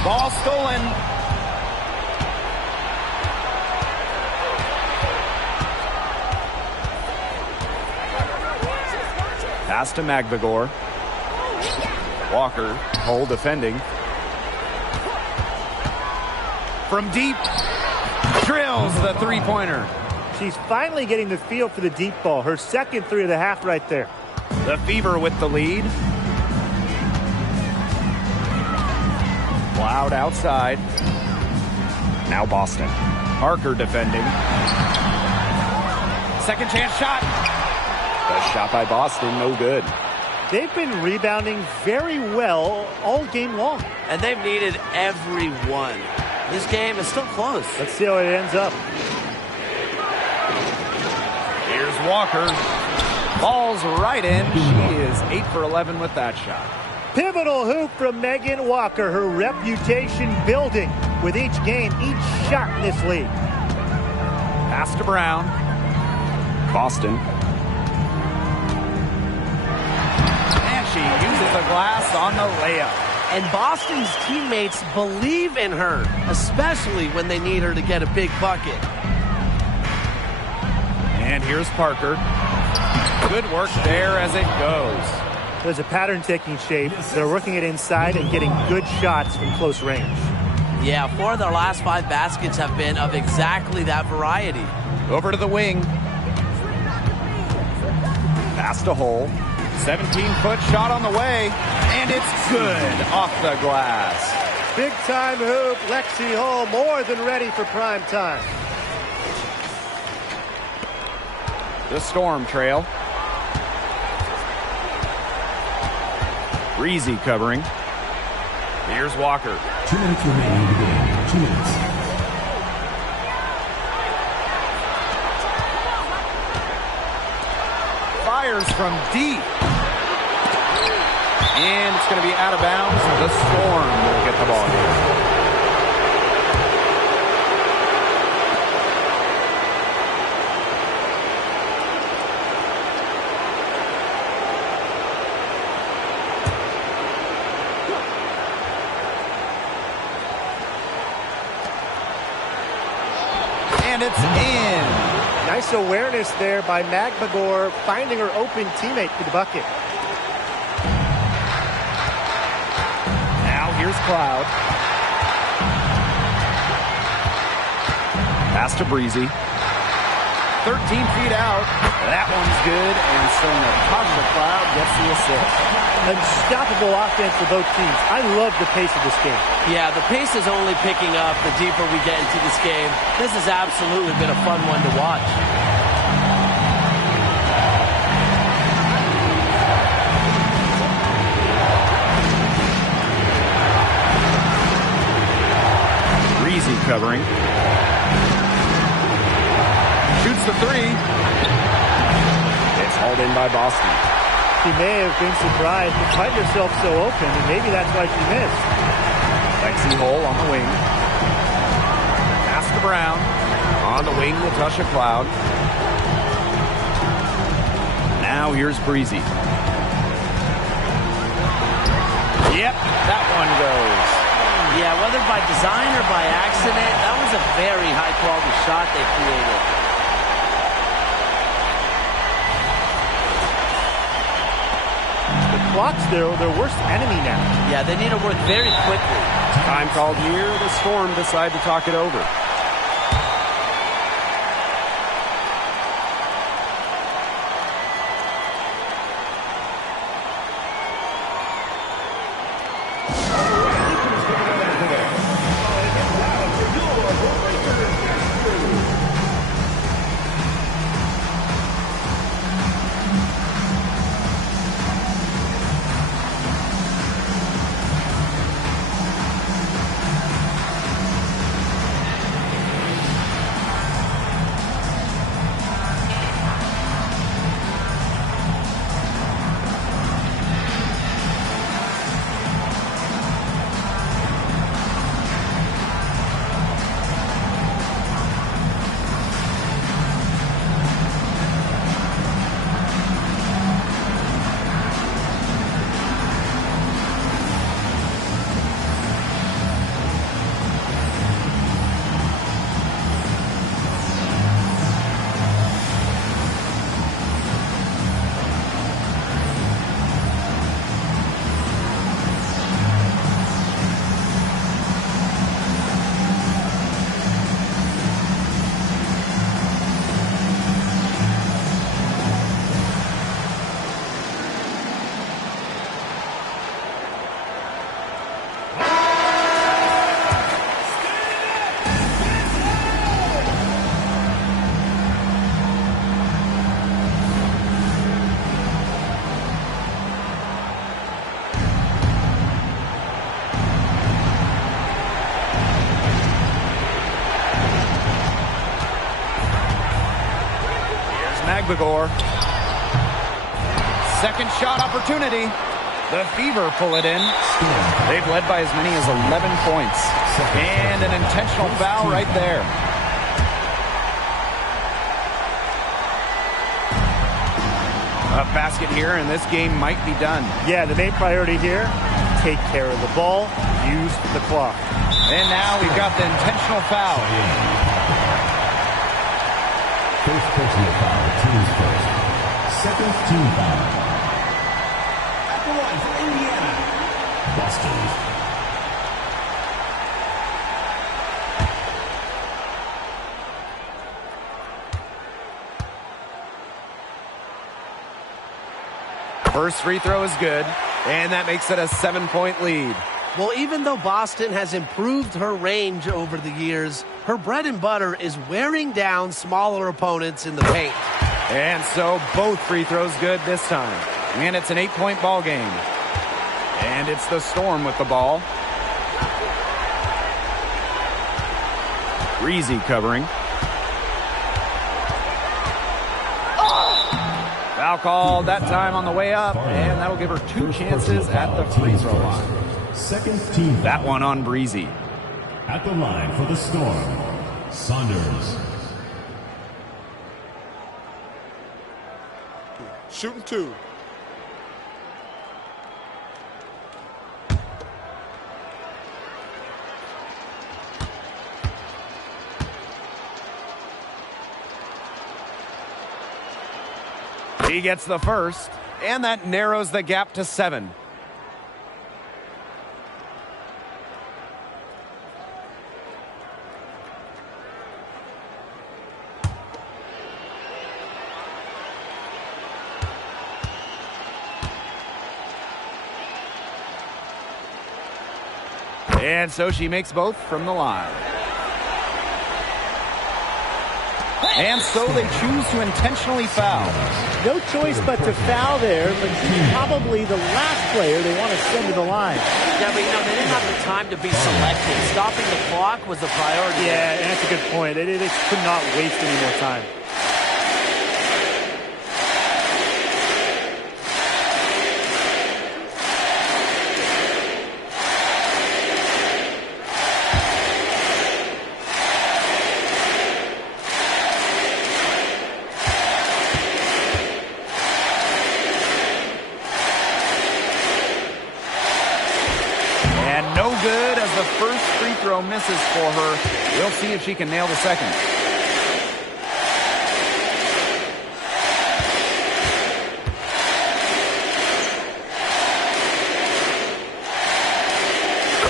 Ball stolen. Pass to Magbagor. Walker, Hull defending. From deep, drills the three-pointer. She's finally getting the feel for the deep ball. Her second three of the half right there. The Fever with the lead. Cloud outside. Now Boston. Parker defending. Second chance shot. The shot by Boston, no good. They've been rebounding very well all game long. And they've needed every one. This game is still close. Let's see how it ends up. Here's Walker. Ball's right in. She is 8 for 11 with that shot. Pivotal hoop from Megan Walker. Her reputation building with each game, each shot in this league. Pass to Brown. Boston. And she uses the glass on the layup. And Boston's teammates believe in her, especially when they need her to get a big bucket. And here's Parker. Good work there as it goes. There's a pattern taking shape. They're working it inside and getting good shots from close range. Yeah, 4 of their last 5 baskets have been of exactly that variety. Over to the wing. Pass to Hull. 17-foot shot on the way. And it's good off the glass. Big time hoop. Lexi Hull more than ready for prime time. The Storm trail. Breezy covering. Here's Walker. 2 minutes remaining in the game. 2 minutes. Fires from deep. And it's going to be out of bounds. The Storm will get the ball here. And it's in. Nice awareness there by Magbagor, finding her open teammate for the bucket. Now here's Cloud. Pass to Breezy. 13 feet out. That one's good, and so Natasha Cloud gets the assist. Unstoppable offense for both teams. I love the pace of this game. Yeah, the pace is only picking up the deeper we get into this game. This has absolutely been a fun one to watch. Breezy covering. Shoots the three. It's hauled in by Boston. She may have been surprised to find herself so open, and maybe that's why she missed. Lexi Hole on the wing. Pass to Brown. On the wing, Natasha Cloud. Now here's Breezy. Yep, that one goes. Yeah, whether by design or by accident, that was a very high-quality shot they created. Clock's their worst enemy now. Yeah, they need to work very quickly. Time called here. The Storm decide to talk it over. Magbagor. Second shot opportunity. The Fever pull it in. They've led by as many as 11 points. And an intentional foul right there. A basket here, and this game might be done. Yeah, the main priority here, take care of the ball, use the clock. And now we've got the intentional foul. First personal foul, team's first. Second team foul. At the line for Indiana, Boston. First free throw is good, and that makes it a 7-point lead. Well, even though Boston has improved her range over the years, her bread and butter is wearing down smaller opponents in the paint. And so both free throws good this time. And it's an 8-point ball game. And it's the Storm with the ball. Breezy covering. Foul called that time on the way up, and that'll give her 2 chances at the free throw line. Second team foul. That one on Breezy. At the line for the Storm, Saunders. Shooting 2. He gets the first, and that narrows the gap to 7. And so she makes both from the line. And so they choose to intentionally foul. No choice but to foul there, but she's probably the last player they want to send to the line. Yeah, but you know, they didn't have the time to be selective. Stopping the clock was the priority. Yeah, and that's a good point. They could not waste any more time. First free throw misses for her. We'll see if she can nail the second.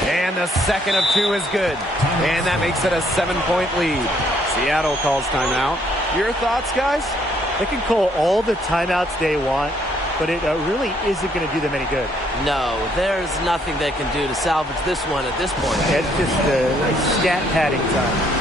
And the second of two is good. And that makes it a 7-point lead. Seattle calls timeout. Your thoughts, guys? They can call all the timeouts they want, but it really isn't going to do them any good. No, there's nothing they can do to salvage this one at this point. It's just a stat padding time.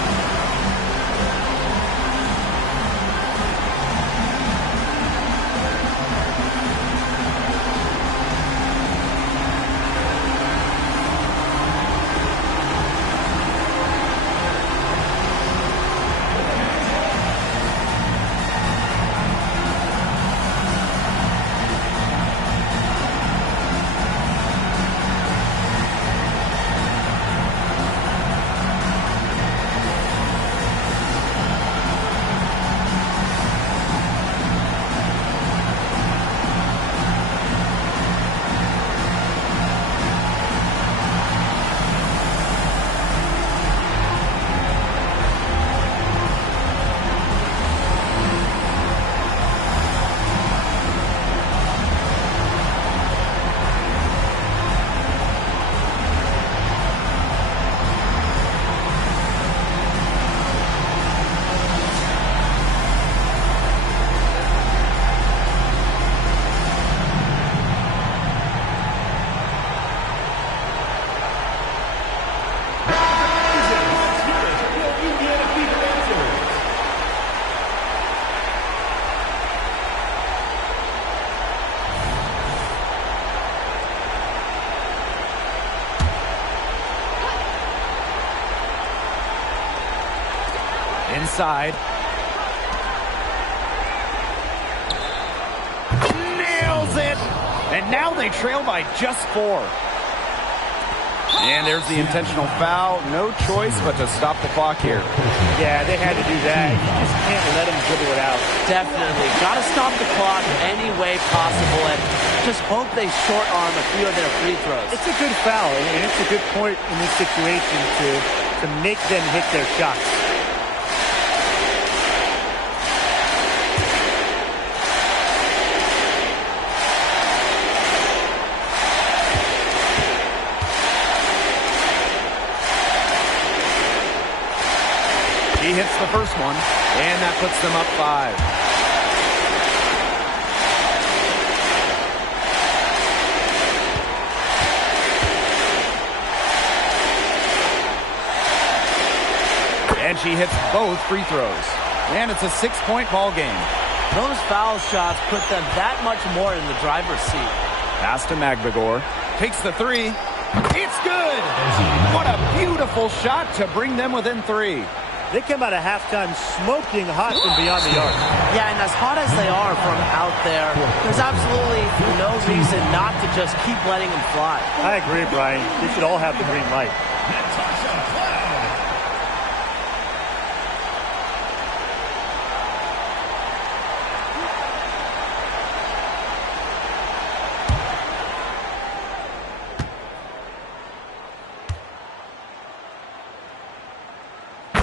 Inside. Nails it! And now they trail by just 4. And there's the intentional foul. No choice but to stop the clock here. Yeah, they had to do that. You just can't let them dribble it out. Definitely. Got to stop the clock any way possible and just hope they short arm a few of their free throws. It's a good foul, and it's a good point in this situation to make them hit their shots. He hits the first one, and that puts them up 5. And she hits both free throws. And it's a 6-point ball game. Those foul shots put them that much more in the driver's seat. Pass to Magbagor. Takes the 3. It's good! What a beautiful shot to bring them within 3. They come out of halftime smoking hot from beyond the arc. Yeah, and as hot as they are from out there, there's absolutely no reason not to just keep letting them fly. I agree, Brian. They should all have the green light.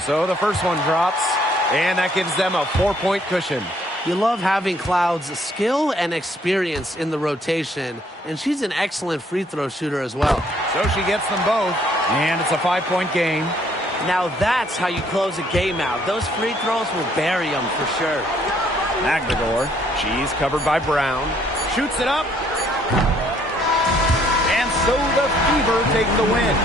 So the first one drops, and that gives them a 4-point cushion. You love having Cloud's skill and experience in the rotation, and she's an excellent free throw shooter as well. So she gets them both, and it's a 5-point game. Now that's how you close a game out. Those free throws will bury them for sure. Magbagor, she's covered by Brown, shoots it up. And so the Fever Fever take the win.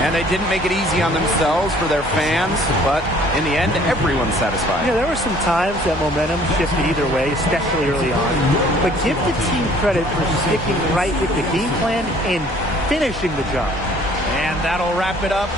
And they didn't make it easy on themselves for their fans, but in the end, everyone's satisfied. You know, there were some times that momentum shifted either way, especially early on. But give the team credit for sticking right with the game plan and finishing the job. And that'll wrap it up